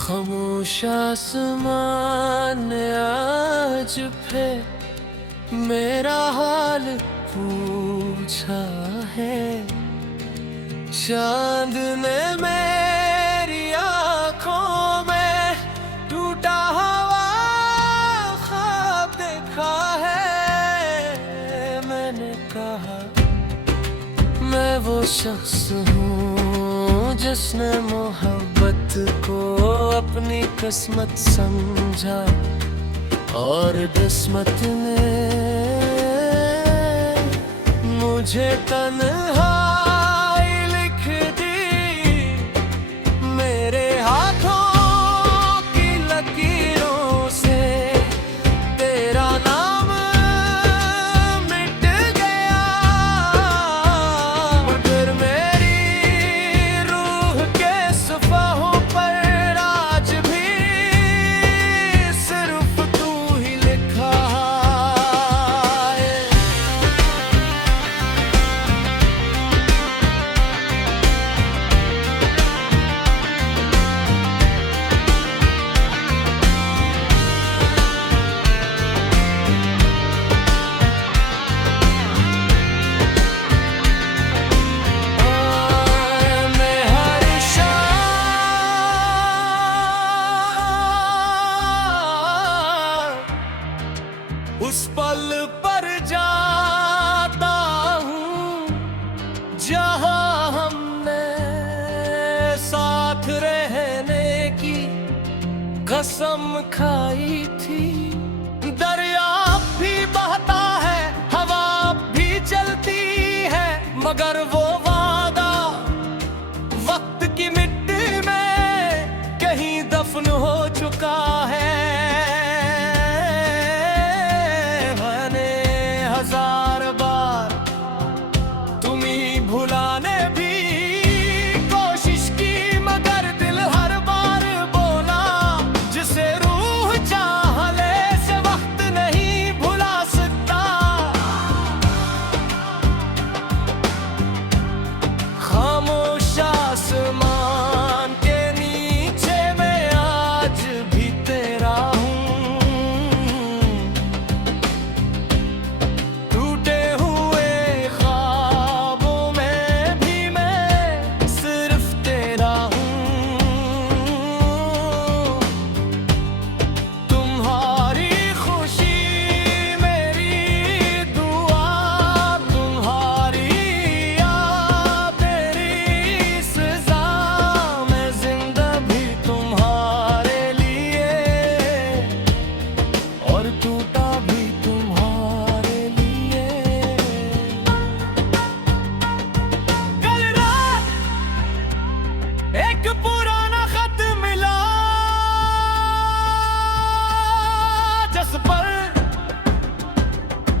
खामोश आसमान ने आज फिर मेरा हाल पूछा है। चांद ने मेरी आंखों में टूटा हुआ ख्वाब देखा है। मैंने कहा मैं वो शख्स हूँ जिसने मोहब्बत को अपनी किस्मत समझा, और किस्मत ने मुझे तन्हाई लिख दी। मेरे हाथों की लकीरों से तेरा नाम मिट गया, मगर मेरी रूह के सफ़हों पर आज भी सिर्फ तू ही लिखा है। मैं हर शाम उस पल पर जाता हूँ जहाँ हमने साथ रहने की कसम खाई थी। दरिया भी बहता है, हवा भी चलती है, मगर वो वादा वक्त की मिट्टी में कहीं दफन हो चुका है। मैंने हजार बार तुम्हें भुलाने भी कोशिश की, मगर दिल हर बार बोला जिसे रूह चाह ले से वक्त नहीं भुला सकता। खामोश आसमान के नीचे मैं आज भी तेरा हूँ। टूटे हुए ख्वाबों में भी मैं सिर्फ तेरा हूँ। तुम्हारी खुशी मेरी दुआ, तुम्हारी याद मेरी सजा। मैं जिंदा भी तुम्हारे लिए और टूटा भी तुम्हारे लिए। कल रात एक पुराना खत मिला जिस पर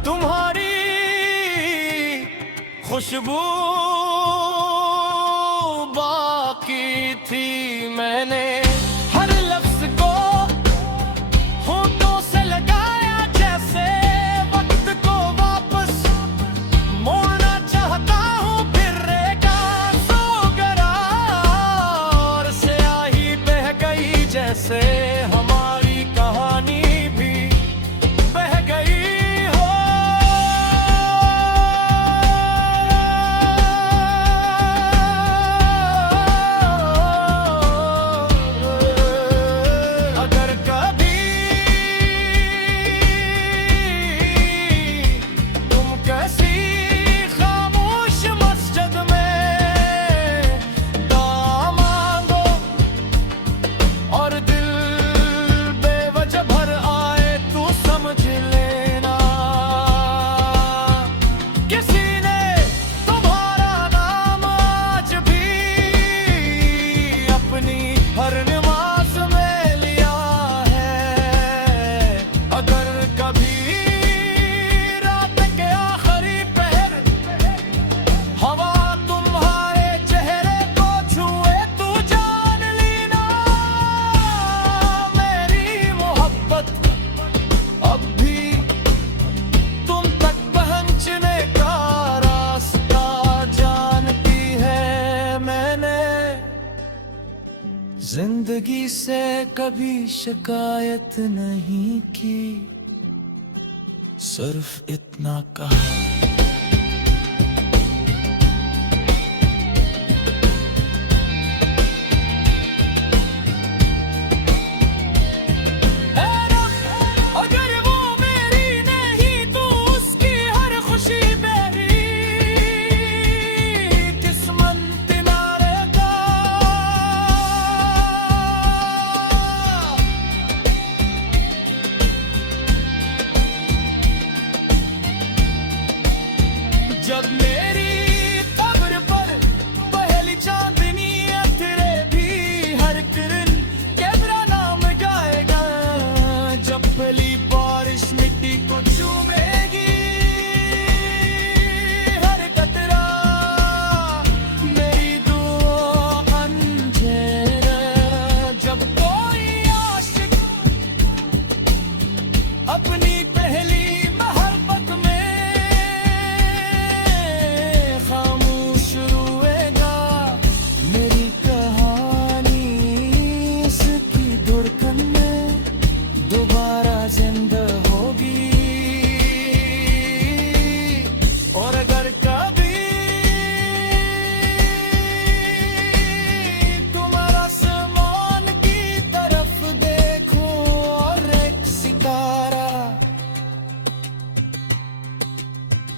तुम्हारी खुशबू बाकी थी। मैंने हर लफ्ज को होठों से लगाया, जैसे वक्त को वापस मोड़ना चाहता हूँ। फिर रेखा सो गया और स्याही बह गई, जैसे हमारी कहानी भी बह गई हो। कभी शिकायत नहीं की, सिर्फ इतना कहा जब मेरी कब्र पर पहली चांदनी अथरे भी हर किरण कैमरा नाम गाएगा। जब पहली बारिश मिट्टी को चूमेगी हर कतरा मेरी दुआ अंधेरा। जब कोई आशिक अपनी पहली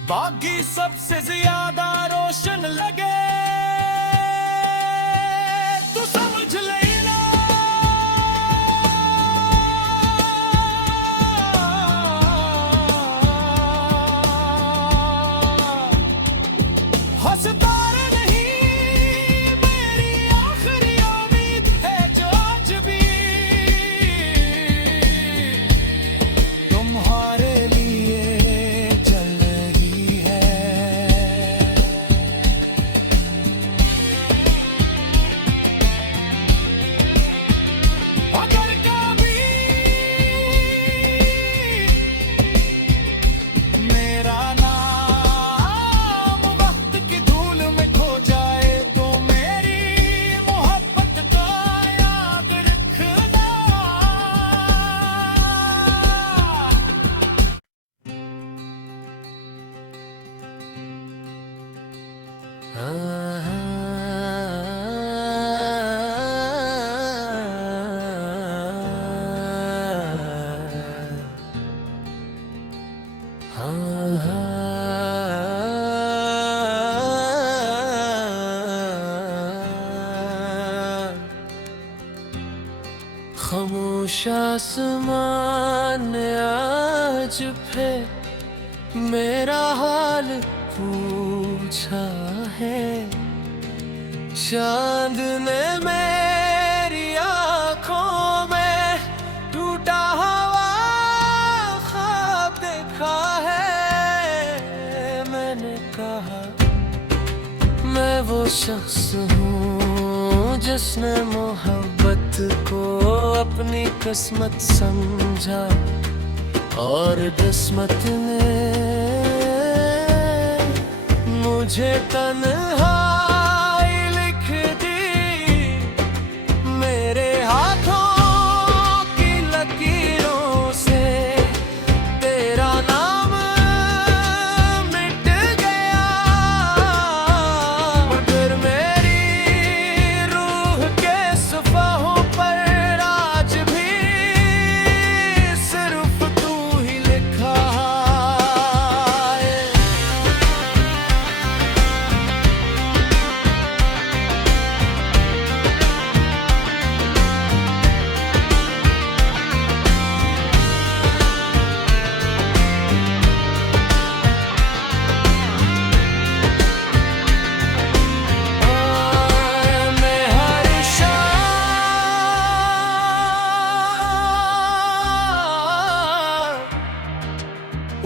बाकी सबसे ज्यादा रोशन लगे तू समझ लेना। हंसता खामोश आसमान ने आज फिर मेरा हाल पूछा है। चांद ने मेरी आंखों में टूटा हुआ ख्वाब देखा है। मैंने कहा मैं वो शख्स हूँ जिसने मोहब्बत को अपनी किस्मत समझा और किस्मत ने मुझे तन्हाई लिख दी। मेरे हाथों की लकीरों से तेरा नाम मिट गया, मगर मेरी रूह के सफ़हों पर आज भी सिर्फ तू ही लिखा है।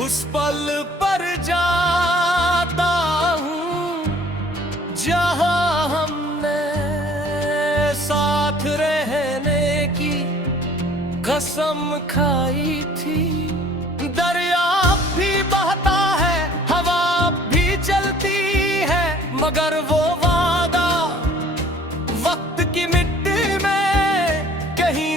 उस पल पर जाता हूँ जहाँ हमने साथ रहने की कसम खाई थी। दरिया भी बहता है, हवा भी चलती है, मगर वो वादा वक्त की मिट्टी में कहीं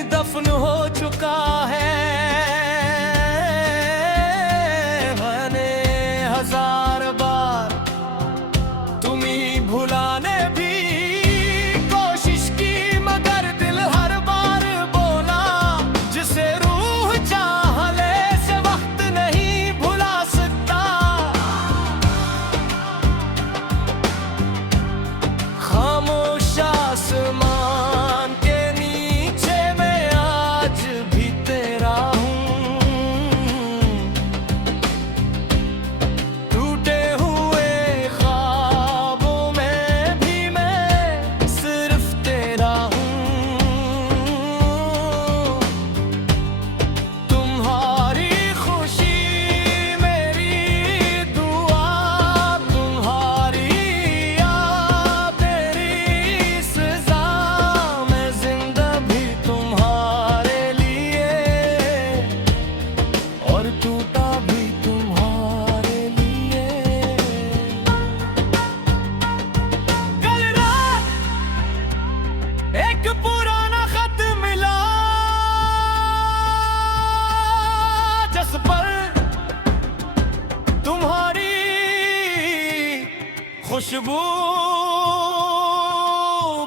खुशबू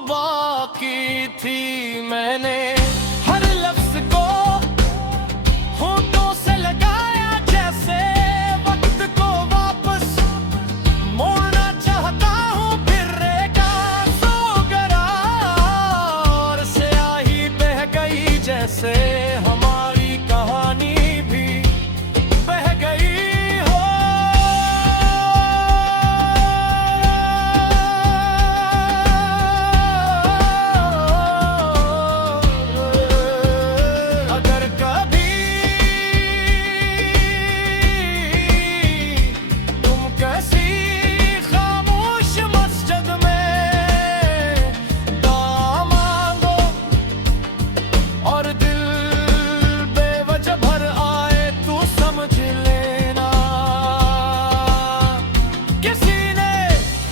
बाकी थी, मैंने हर लफ्ज को होठों से लगाया, जैसे वक्त को वापस मोड़ना चाहता हूँ। फिर रेखा सो करार से आही बह गई, जैसे हमारी कहानी भी बह गई हो। अगर कभी तुम कैसी खामोश मस्जिद में दुआ मांगो और दिल बेवजह भर आए, तू समझ लेना किसी ने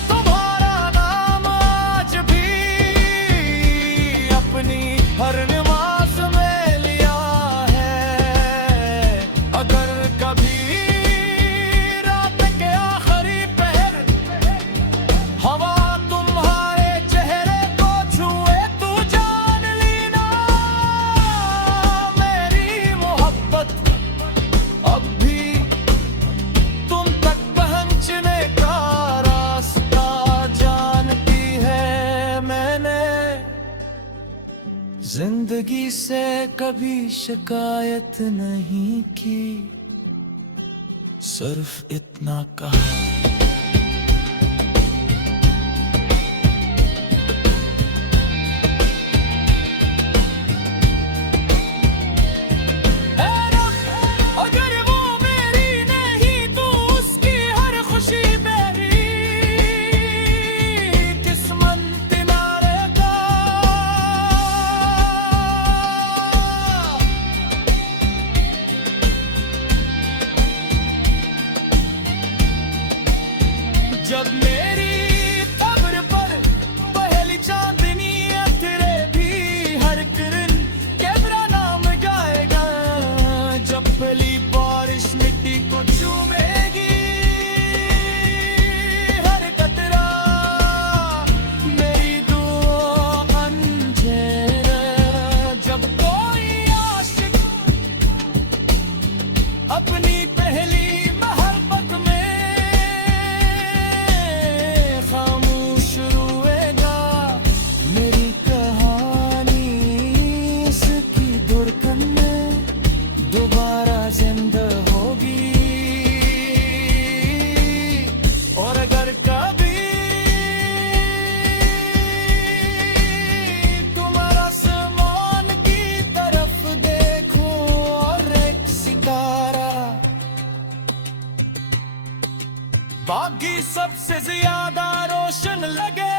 तुम्हारा नाम आज भी अपनी हर नमाज में लिया है। अगर कभी रात के आखिरी पहर हवा तुम्हारे चेहरे को छुए, तू जान लेना मेरी मोहब्बत अब भी तुम तक पहुंचने का रास्ता जानती है। मैंने जिंदगी से कभी शिकायत नहीं की, सिर्फ इतना कहा अगर वो मेरी नहीं तो उसकी हर खुशी मेरी किस्मत नारे का। जब मेरी कब्र पर पहली चांदनी अथरे भी हर किरण कैमरा नाम गाएगा। जब पहली बारिश मिट्टी को चूमेगी, हर कतरा मेरी दुआ अंजेर। जब कोई आशिक अपनी पहली मोहब्बत में खामोश रोएगा, मेरी कहानी इसकी धड़कन में दोबारा जिंदा होगी। और अगर कभी तुम आसमान की तरफ देखो और एक सितारा बाकी सबसे ज्यादा रोशन लगे,